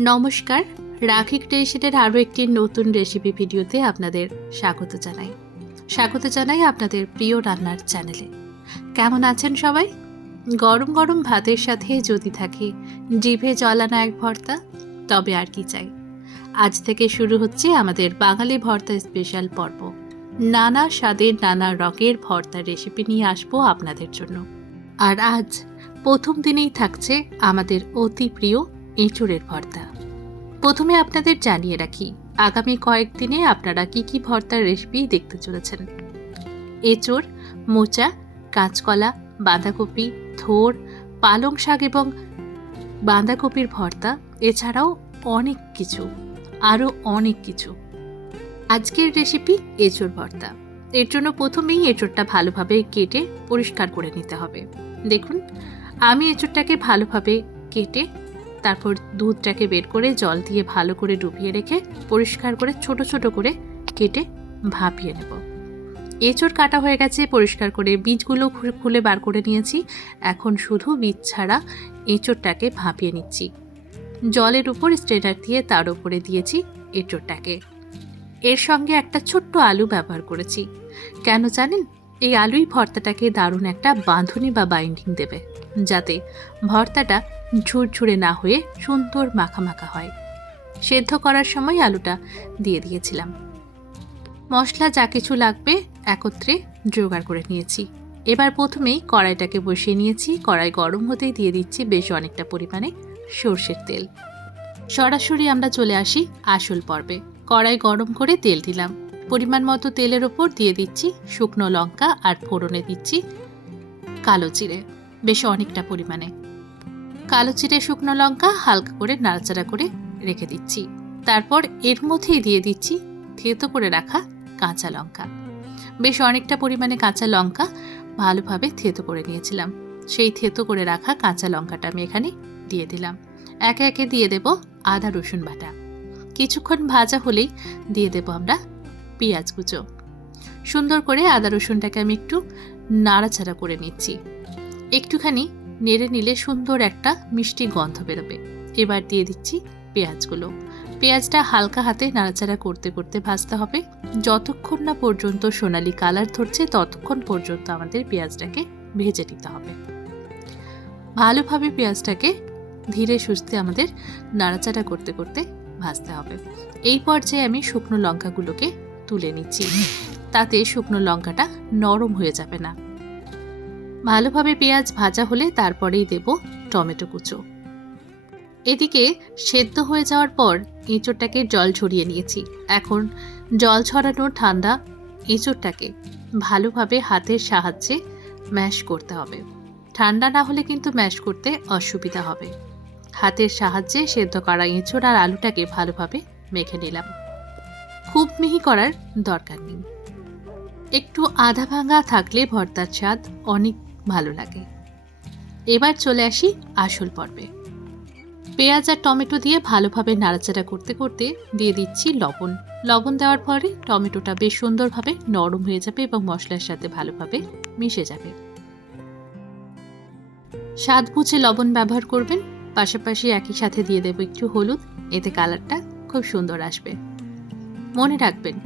নমস্কার রাখি ক্রিয়েশনের আরও একটি নতুন রেসিপি ভিডিওতে আপনাদের স্বাগত জানাই। স্বাগত জানাই আপনাদের প্রিয় রান্নার চ্যানেলে। কেমন আছেন সবাই? গরম গরম ভাতের সাথে যদি থাকে, জিভে জলানা এক ভর্তা, তবে আর কি চাই। আজ থেকে শুরু হচ্ছে আমাদের বাঙালি ভর্তা স্পেশাল পর্ব। নানা স্বাদের নানা রকের ভর্তার রেসিপি নিয়ে আসব আপনাদের জন্য। আর আজ প্রথম দিনেই থাকছে আমাদের অতি প্রিয় এঁচুড়ের ভর্তা। প্রথমে আপনাদের জানিয়ে রাখি, আগামী কয়েকদিনে আপনারা কি কি ভর্তার রেসিপি দেখতে চলেছেন? এঁচোড়, মোচা, কাঁচকলা, বাঁধাকপি, থোর, পালং শাক এবং বাঁধাকপির ভর্তা, এছাড়াও অনেক কিছু, আরও অনেক কিছু। আজকের রেসিপি এঁচোড় ভর্তা। এর জন্য প্রথমেই এঁচোড়টা ভালোভাবে কেটে পরিষ্কার করে নিতে হবে। দেখুন, আমি এঁচোড়টাকে ভালোভাবে কেটে তারপর দুধটাকে বের করে জল দিয়ে ভালো করে ডুবিয়ে রেখে পরিষ্কার করে ছোট ছোট করে কেটে ভাপিয়ে নেব। এঁচড় কাটা হয়ে গেছে, পরিষ্কার করে বীজগুলো খুলে বার করে নিয়েছি। এখন শুধু বীজ ছাড়া এঁচড়টাকে ভাপিয়ে নিচ্ছি। জলের উপর স্ট্রেনার দিয়ে তার উপরে দিয়েছি এঁচড়টাকে। এর সঙ্গে একটা ছোট্ট আলু ব্যবহার করেছি। কেন জানেন? এই আলুই ভর্তাটাকে দারুণ একটা বাঁধনি বা বাইন্ডিং দেবে, যাতে ভর্তাটা ঝুরঝুরে না হয়ে সুন্দর মাখা মাখা হয়। সেদ্ধ করার সময় আলুটা দিয়ে দিয়েছিলাম। মশলা যা কিছু লাগবে একত্রে জোগাড় করে নিয়েছি। এবার প্রথমেই কড়াইটাকে বসিয়ে নিয়েছি। কড়াই গরম হতেই দিয়ে দিচ্ছি বেশ অনেকটা পরিমাণে সর্ষের তেল। সরাসরি আমরা চলে আসি আসল পর্বে। কড়াই গরম করে তেল দিলাম। পরিমাণ মতো তেলের ওপর দিয়ে দিচ্ছি শুকনো লঙ্কা আর ফোড়নে দিচ্ছি কালো জিরে, বেশ অনেকটা পরিমাণে। কালো চিড়ে শুকনো লঙ্কা হালকা করে নাড়াচাড়া করে রেখে দিচ্ছি। তারপর এর মধ্যেই দিয়ে দিচ্ছি থেতো করে রাখা কাঁচা লঙ্কা। বেশ অনেকটা পরিমাণে কাঁচা লঙ্কা ভালোভাবে থেতো করে নিয়েছিলাম। সেই থেতো করে রাখা কাঁচা লঙ্কাটা আমি এখানে দিয়ে দিলাম। একে একে দিয়ে দেব আদা, রসুন বাটা। কিছুক্ষণ ভাজা হলেই দিয়ে দেব আমরা পেঁয়াজ কুচো। সুন্দর করে আদা, রসুনটাকে আমি একটু নাড়াচাড়া করে নিচ্ছি। একটুখানি নেড়ে নিলে সুন্দর একটা মিষ্টি গন্ধ বেরোবে। এবার দিয়ে দিচ্ছি পেঁয়াজগুলো। পেঁয়াজটা হালকা হাতে নাড়াচাড়া করতে করতে ভাজতে হবে। যতক্ষণ না পর্যন্ত সোনালি কালার ধরছে, ততক্ষণ পর্যন্ত আমাদের পেঁয়াজটাকে ভেজে নিতে হবে। ভালোভাবে পেঁয়াজটাকে ধীরে সুস্থে আমাদের নাড়াচাড়া করতে করতে ভাজতে হবে। এই পর্যায়ে আমি শুকনো লঙ্কাগুলোকে তুলে নিচ্ছি। তাতে শুকনো লঙ্কাটা নরম হয়ে যাবে না। ভালোভাবে পেঁয়াজ ভাজা হলে তারপরেই দেব টমেটো কুচো। এদিকে সেদ্ধ হয়ে যাওয়ার পর এঁচোড়টাকে জল ঝরিয়ে নিয়েছি। এখন জল ছড়ানো ঠান্ডা এঁচোড়টাকে ভালোভাবে হাতের সাহায্যে ম্যাশ করতে হবে। ঠান্ডা না হলে কিন্তু ম্যাশ করতে অসুবিধা হবে। হাতের সাহায্যে সেদ্ধ করা এঁচোড় আর আলুটাকে ভালোভাবে মেখে নিলাম। খুব মিহি করার দরকার নেই। একটু আধা ভাঙা থাকলে ভর্তার স্বাদ অনেক ভালো লাগে। এবার চলে আসি আসল পর্বে। পেঁয়াজ আর টমেটো দিয়ে ভালোভাবে নাড়াচাড়া করতে করতে দিয়ে দিচ্ছি লবণ। লবণ দেওয়ার পরে টমেটোটা বেশ সুন্দরভাবে নরম হয়ে যাবে এবং মশলার সাথে ভালোভাবে মিশে যাবে। স্বাদ বুঝে লবণ ব্যবহার করবেন। পাশাপাশি একই সাথে দিয়ে দেবো একটু হলুদ। এতে কালারটা খুব সুন্দর আসবে। মনে রাখবেন,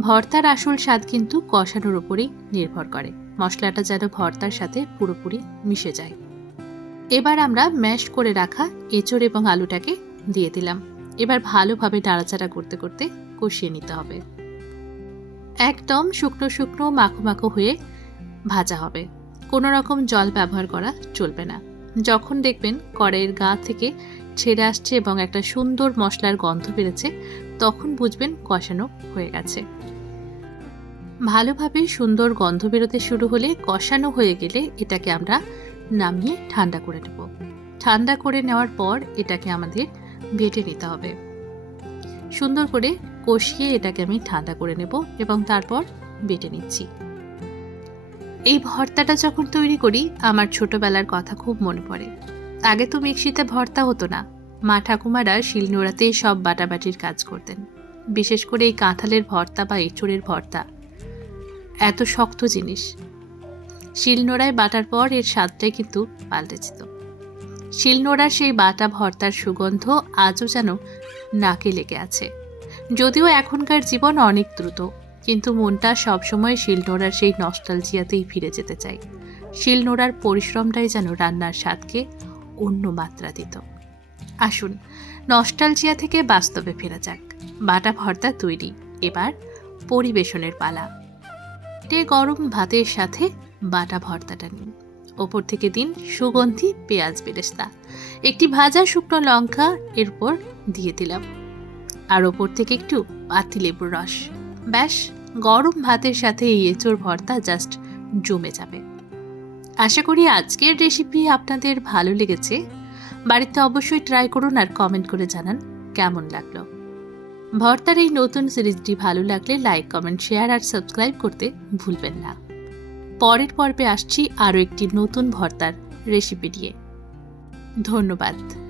ভর্তার আসল স্বাদ কিন্তু কষানোর উপরেই নির্ভর করে। মশলাটা যেন ভর্তার সাথে পুরোপুরি মিশে যায়। এবার আমরা ম্যাশ করে রাখা এঁচড় এবং আলুটাকে দিয়ে দিলাম। এবার ভালোভাবে নাড়াচাড়া করতে করতে কষিয়ে নিতে হবে। একদম শুকনো শুকনো মাখো মাখো হয়ে ভাজা হবে। কোনো রকম জল ব্যবহার করা চলবে না। যখন দেখবেন কড়াইয়ের গা থেকে ছেড়ে আসছে এবং একটা সুন্দর মশলার গন্ধ বেড়েছে তখন বুঝবেন কষানো হয়ে গেছে। ভালোভাবে সুন্দর গন্ধ বেরোতে শুরু হলে কষানো হয়ে গেলে এটাকে আমরা নামিয়ে ঠান্ডা করে নেব। ঠান্ডা করে নেওয়ার পর এটাকে আমাদের বেটে নিতে হবে। সুন্দর করে কষিয়ে এটাকে আমি ঠান্ডা করে নেব এবং তারপর বেটে নিচ্ছি। এই ভর্তাটা যখন তৈরি করি, আমার ছোটবেলার কথা খুব মনে পড়ে। আগে তো মিক্সিতে ভর্তা হতো না। মা ঠাকুমারা শিলনোড়াতেই সব বাটাবাটির কাজ করতেন। বিশেষ করে এই কাঁঠালের ভর্তা বা এঁচড়ের ভর্তা। এত শক্ত জিনিস। শিলনোড়ায় বাটার পর এর স্বাদটাই কিন্তু পাল্টে যেত। শিলনোড়ার সেই বাটা ভর্তার সুগন্ধ আজও যেন নাকে লেগে আছে। যদিও এখনকার জীবন অনেক দ্রুত, কিন্তু মনটা সবসময় শিলনোড়ার সেই নস্টালজিয়াতেই ফিরে যেতে চায়। শিলনোড়ার পরিশ্রমটাই যেন রান্নার স্বাদকে অন্য মাত্রা দিত। আসুন, নস্টালজিয়া থেকে বাস্তবে ফেরা যাক। বাটা ভর্তা তৈরি, এবার পরিবেশনের পালা। গরম ভাতের সাথে বাটা ভর্তাটা নিন। ওপর থেকে দিন সুগন্ধি, পেঁয়াজ বেরেস্তা। একটি ভাজা শুকনো লঙ্কা, এরপর দিয়ে দিলাম। আর ওপর থেকে একটু পাতি লেবুর রস। ব্যাস, গরম ভাতের সাথে এই এঁচোড় ভর্তা জাস্ট জমে যাবে। আশা করি আজকের রেসিপি আপনাদের ভালো লেগেছে। বাড়িতে অবশ্যই ট্রাই করুন আর কমেন্ট করে জানান কেমন লাগল। ভর্তার এই নতুন সিরিজটি ভালো লাগলে লাইক, কমেন্ট, শেয়ার আর সাবস্ক্রাইব করতে ভুলবেন না। পরের পর্বে আসছি আরও একটি নতুন ভর্তার রেসিপি দিয়ে ধন্যবাদ।